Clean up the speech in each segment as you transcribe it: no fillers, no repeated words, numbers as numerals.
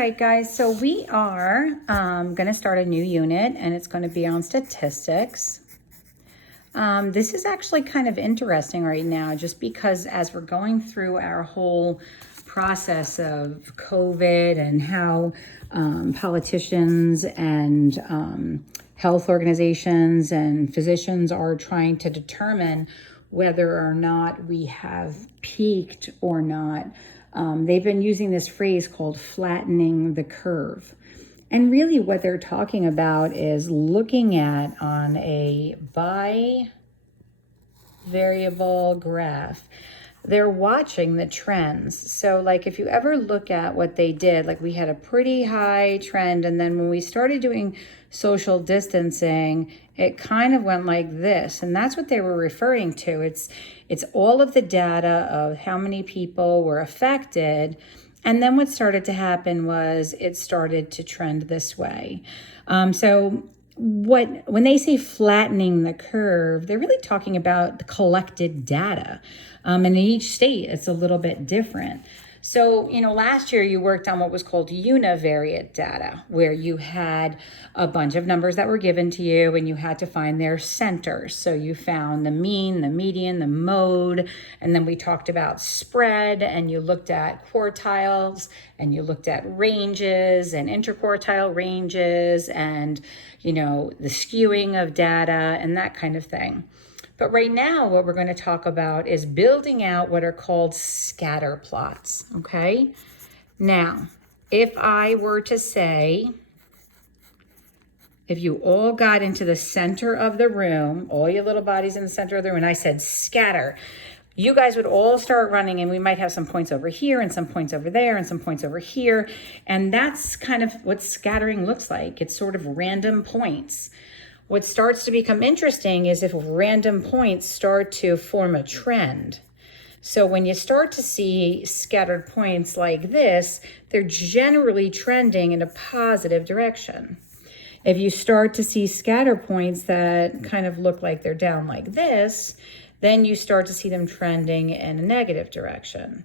right, guys, so we are going to start a new unit, and it's going to be on statistics. This is actually kind of interesting right now, just because as we're going through our whole process of COVID and how politicians and health organizations and physicians are trying to determine whether or not we have peaked or not. They've been using this phrase called flattening the curve. And really what they're talking about is looking at on a bi-variable graph. They're watching the trends. So like if you ever look at what they did, like we had a pretty high trend, and then when we started doing social distancing, it kind of went like this. And that's what they were referring to. It's all of the data of how many people were affected. And then what started to happen was it started to trend this way. When they say flattening the curve, they're really talking about the collected data. And in each state, it's a little bit different. So, last year you worked on what was called univariate data, where you had a bunch of numbers that were given to you and you had to find their centers. So you found the mean, the median, the mode, and then we talked about spread, and you looked at quartiles, and you looked at ranges and interquartile ranges, and, the skewing of data and that kind of thing. But right now, what we're going to talk about is building out what are called scatter plots, okay? Now, if I were to say, if you all got into the center of the room, all your little bodies in the center of the room, and I said scatter, you guys would all start running, and we might have some points over here and some points over there and some points over here. And that's kind of what scattering looks like. It's sort of random points. What starts to become interesting is if random points start to form a trend. So when you start to see scattered points like this, they're generally trending in a positive direction. If you start to see scatter points that kind of look like they're down like this, then you start to see them trending in a negative direction.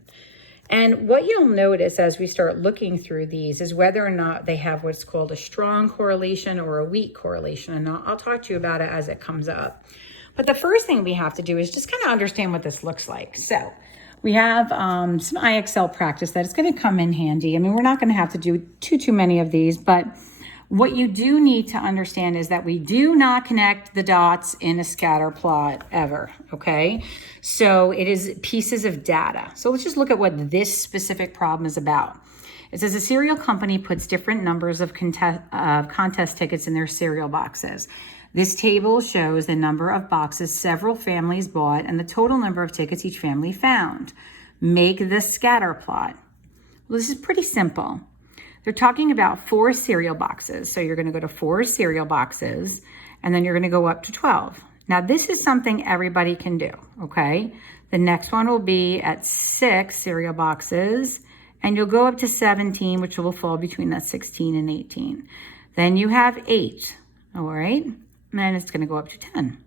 And what you'll notice as we start looking through these is whether or not they have what's called a strong correlation or a weak correlation. And I'll talk to you about it as it comes up. But the first thing we have to do is just kind of understand what this looks like. So we have some IXL practice that is going to come in handy. I mean, we're not going to have to do too many of these, but what you do need to understand is that we do not connect the dots in a scatter plot ever, okay? So it is pieces of data. So let's just look at what this specific problem is about. It says a cereal company puts different numbers of contest tickets in their cereal boxes. This table shows the number of boxes several families bought and the total number of tickets each family found. Make the scatter plot. Well, this is pretty simple. They're talking about 4 cereal boxes. So you're going to go to 4 cereal boxes, and then you're going to go up to 12. Now, this is something everybody can do, okay? The next one will be at 6 cereal boxes, and you'll go up to 17, which will fall between that 16 and 18. Then you have 8, all right? And then it's going to go up to 10.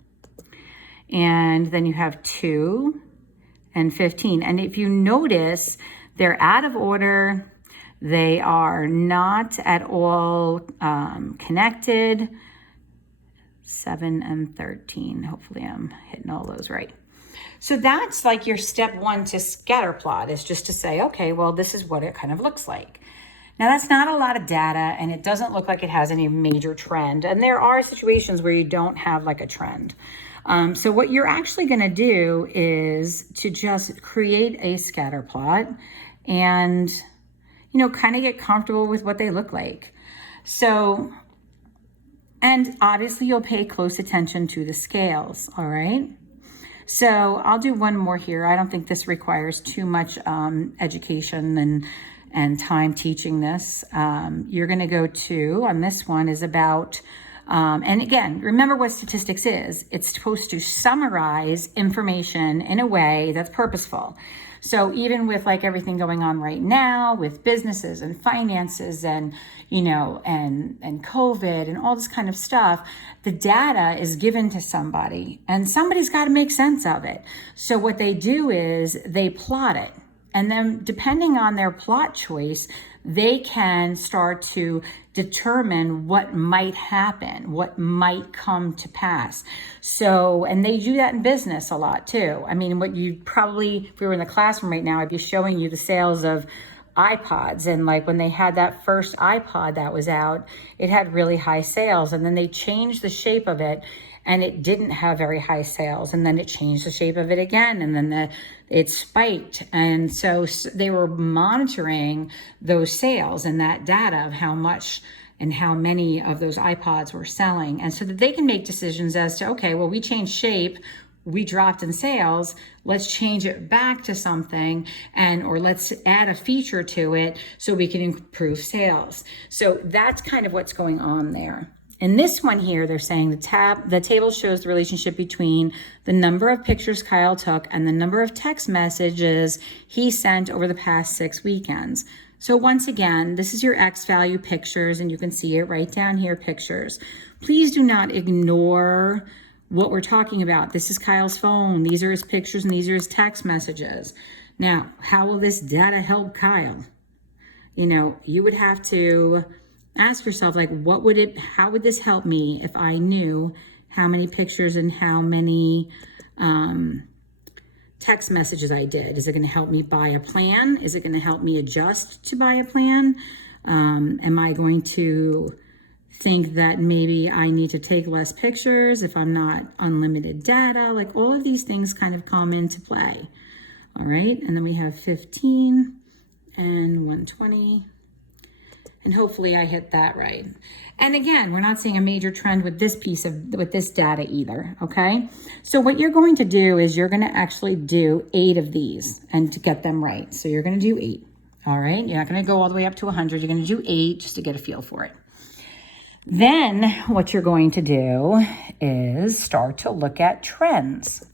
And then you have 2 and 15. And if you notice, they're out of order. They are not at all connected. 7 and 13. Hopefully I'm hitting all those right. So that's like your step 1 to scatter plot, is just to say, okay, well, this is what it kind of looks like. Now, that's not a lot of data, and it doesn't look like it has any major trend. And there are situations where you don't have like a trend. So what you're actually going to do is to just create a scatter plot and kind of get comfortable with what they look like. So, and obviously you'll pay close attention to the scales, all right? So I'll do one more here. I don't think this requires too much education and time teaching this. You're gonna go to, on this one is about, and again, remember what statistics is. It's supposed to summarize information in a way that's purposeful. So even with like everything going on right now with businesses and finances and, and COVID and all this kind of stuff, the data is given to somebody and somebody's got to make sense of it. So what they do is they plot it. And then depending on their plot choice, they can start to determine what might happen, what might come to pass. So, and they do that in business a lot too. I mean, what you probably, if we were in the classroom right now, I'd be showing you the sales of iPods. And like when they had that first iPod that was out, it had really high sales, and then they changed the shape of it and it didn't have very high sales, and then it changed the shape of it again, and then it spiked. And so they were monitoring those sales and that data of how much and how many of those iPods were selling, and so that they can make decisions as to, okay, well, we changed shape, we dropped in sales, let's change it back to something, or let's add a feature to it so we can improve sales. So that's kind of what's going on there. In this one here, they're saying the table shows the relationship between the number of pictures Kyle took and the number of text messages he sent over the past 6 weekends. So once again, this is your X value pictures, and you can see it right down here, pictures. Please do not ignore what we're talking about. This is Kyle's phone. These are his pictures and these are his text messages. Now, how will this data help Kyle? You would have to ask yourself, like, how would this help me if I knew how many pictures and how many text messages I did? Is it going to help me buy a plan? Is it going to help me adjust to buy a plan? Am I going to think that maybe I need to take less pictures if I'm not unlimited data? Like, all of these things kind of come into play. All right, and then we have 15 and 120. And hopefully I hit that right. And again, we're not seeing a major trend with this data either, okay? So what you're going to do is you're going to actually do 8 of these and to get them right. So you're going to do 8, all right? You're not going to go all the way up to 100. You're going to do 8 just to get a feel for it. Then what you're going to do is start to look at trends.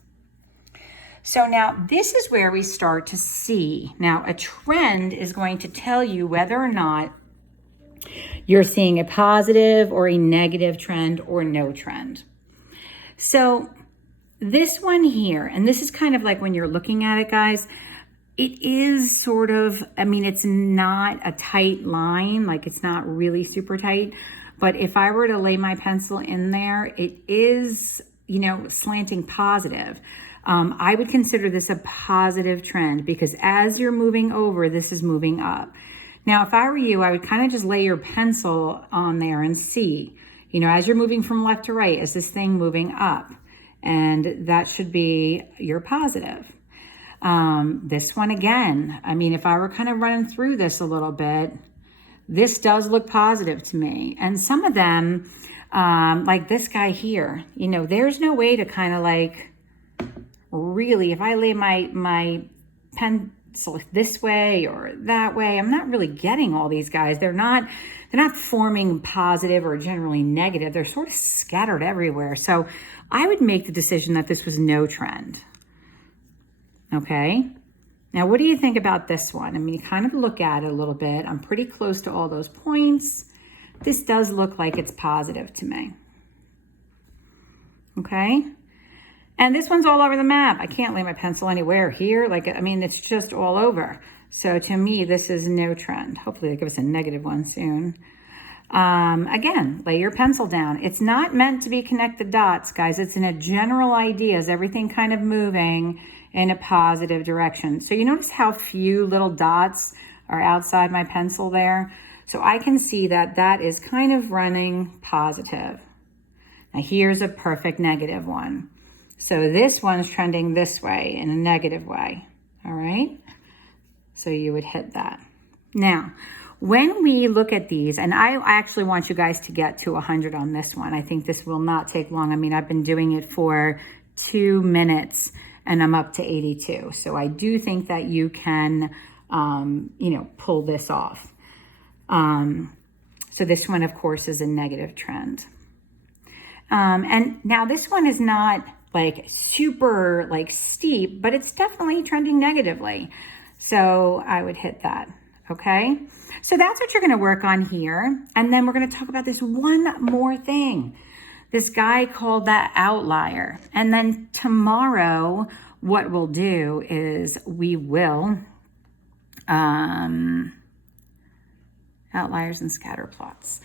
So now this is where we start to see. Now a trend is going to tell you whether or not you're seeing a positive or a negative trend or no trend. So this one here, and this is kind of like when you're looking at it, guys, it is sort of, it's not a tight line, like it's not really super tight, but if I were to lay my pencil in there, it is, slanting positive. I would consider this a positive trend because as you're moving over, this is moving up. Now, if I were you, I would kind of just lay your pencil on there and see, as you're moving from left to right, is this thing moving up? And that should be your positive. This one again, if I were kind of running through this a little bit, this does look positive to me. And some of them, like this guy here, there's no way to kind of like really, if I lay my pencil this way or that way, I'm not really getting all these guys. They're not forming positive or generally negative. They're sort of scattered everywhere. So I would make the decision that this was no trend. Okay. Now, what do you think about this one? You kind of look at it a little bit. I'm pretty close to all those points. This does look like it's positive to me. Okay. And this one's all over the map. I can't lay my pencil anywhere here. It's just all over. So to me, this is no trend. Hopefully they give us a negative one soon. Again, lay your pencil down. It's not meant to be connected dots, guys. It's in a general idea. Is everything kind of moving in a positive direction? So you notice how few little dots are outside my pencil there? So I can see that that is kind of running positive. Now here's a perfect negative one. So this one's trending this way in a negative way, all right? So you would hit that. Now, when we look at these, and I actually want you guys to get to 100 on this one. I think this will not take long. I've been doing it for 2 minutes and I'm up to 82. So I do think that you can, pull this off. So this one, of course, is a negative trend. And now this one is not like super like steep, but it's definitely trending negatively. So I would hit that, okay? So that's what you're gonna work on here. And then we're gonna talk about this one more thing. This guy called that outlier. And then tomorrow, what we'll do is we will Outliers and scatter plots.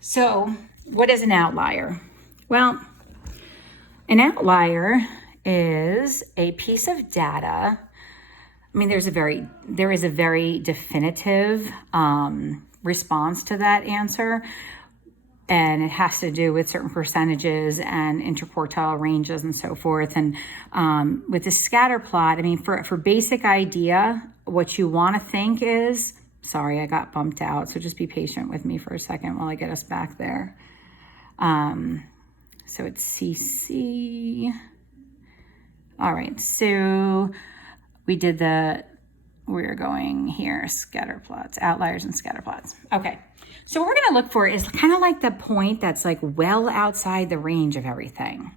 So what is an outlier? Well, an outlier is a piece of data. I mean, there is a very definitive response to that answer, and it has to do with certain percentages and interquartile ranges and so forth. And with the scatter plot, I mean, for basic idea, what you want to think is, sorry, I got bumped out, so just be patient with me for a second while I get us back there. So it's CC. All right, so we're going here, scatter plots, outliers and scatter plots. Okay, so what we're gonna look for is kind of like the point that's like well outside the range of everything.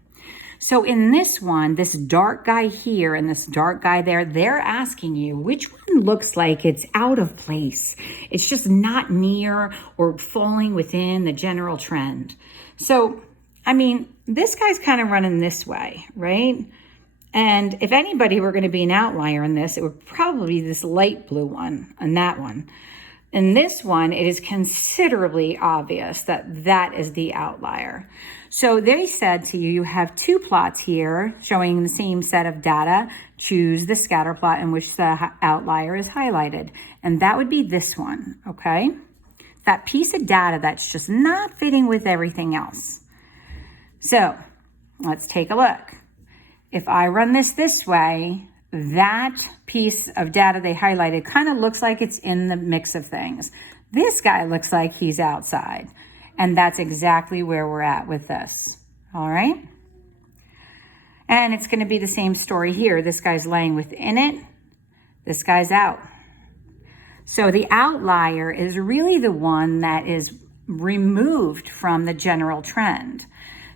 So in this one, this dark guy here and this dark guy there, they're asking you which one looks like it's out of place. It's just not near or falling within the general trend. So, I mean, this guy's kind of running this way, right? And if anybody were going to be an outlier in this, it would probably be this light blue one and that one. In this one, it is considerably obvious that that is the outlier. So they said to you, you have two plots here showing the same set of data. Choose the scatter plot in which the outlier is highlighted. And that would be this one, okay? That piece of data that's just not fitting with everything else. So let's take a look. If I run this way, that piece of data they highlighted kind of looks like it's in the mix of things. This guy looks like he's outside. And that's exactly where we're at with this. All right? And it's going to be the same story here. This guy's laying within it. This guy's out. So the outlier is really the one that is removed from the general trend.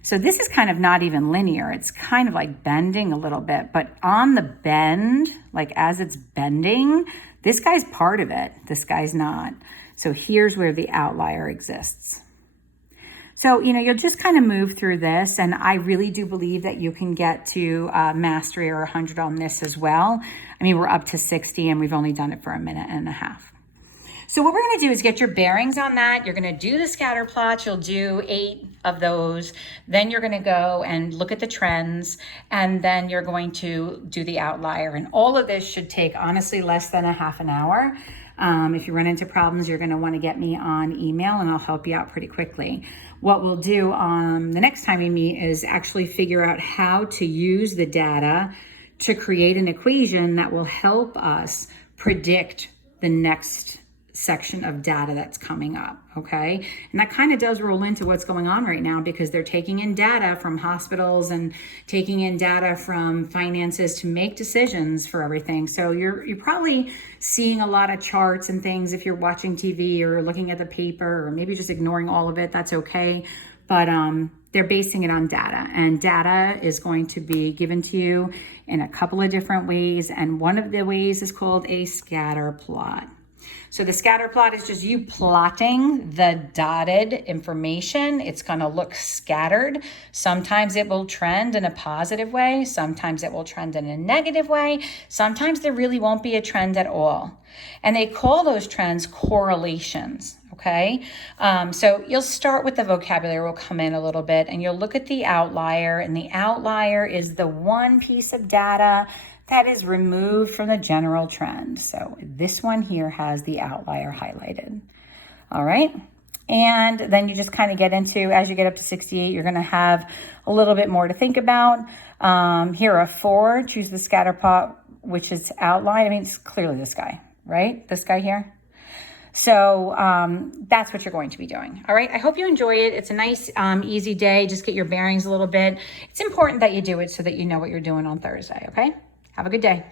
So this is kind of not even linear. It's kind of like bending a little bit, but on the bend, like as it's bending, this guy's part of it. This guy's not. So here's where the outlier exists. So, you'll just kind of move through this, and I really do believe that you can get to mastery or 100 on this as well. I mean, we're up to 60 and we've only done it for a minute and a half. So what we're going to do is get your bearings on that. You're going to do the scatter plots. You'll do 8 of those. Then you're going to go and look at the trends, and then you're going to do the outlier. And all of this should take, honestly, less than a half an hour. If you run into problems, you're going to want to get me on email, and I'll help you out pretty quickly. What we'll do the next time we meet is actually figure out how to use the data to create an equation that will help us predict the next section of data that's coming up, okay? And that kind of does roll into what's going on right now, because they're taking in data from hospitals and taking in data from finances to make decisions for everything. So you're probably seeing a lot of charts and things if you're watching TV or looking at the paper, or maybe just ignoring all of it. That's okay. But they're basing it on data, and data is going to be given to you in a couple of different ways. And one of the ways is called a scatter plot. So the scatter plot is just you plotting the dotted information. It's going to look scattered. Sometimes it will trend in a positive way. Sometimes it will trend in a negative way. Sometimes there really won't be a trend at all. And they call those trends correlations. Okay, so you'll start with the vocabulary. We'll come in a little bit, and you'll look at the outlier. And the outlier is the one piece of data that is removed from the general trend. So this one here has the outlier highlighted. All right. And then you just kind of get into, as you get up to 68, you're going to have a little bit more to think about. Here are 4. Choose the scatter plot, which is outlined. I mean, it's clearly this guy, right? This guy here. So that's what you're going to be doing. All right. I hope you enjoy it. It's a nice, easy day. Just get your bearings a little bit. It's important that you do it so that you know what you're doing on Thursday. Okay. Have a good day.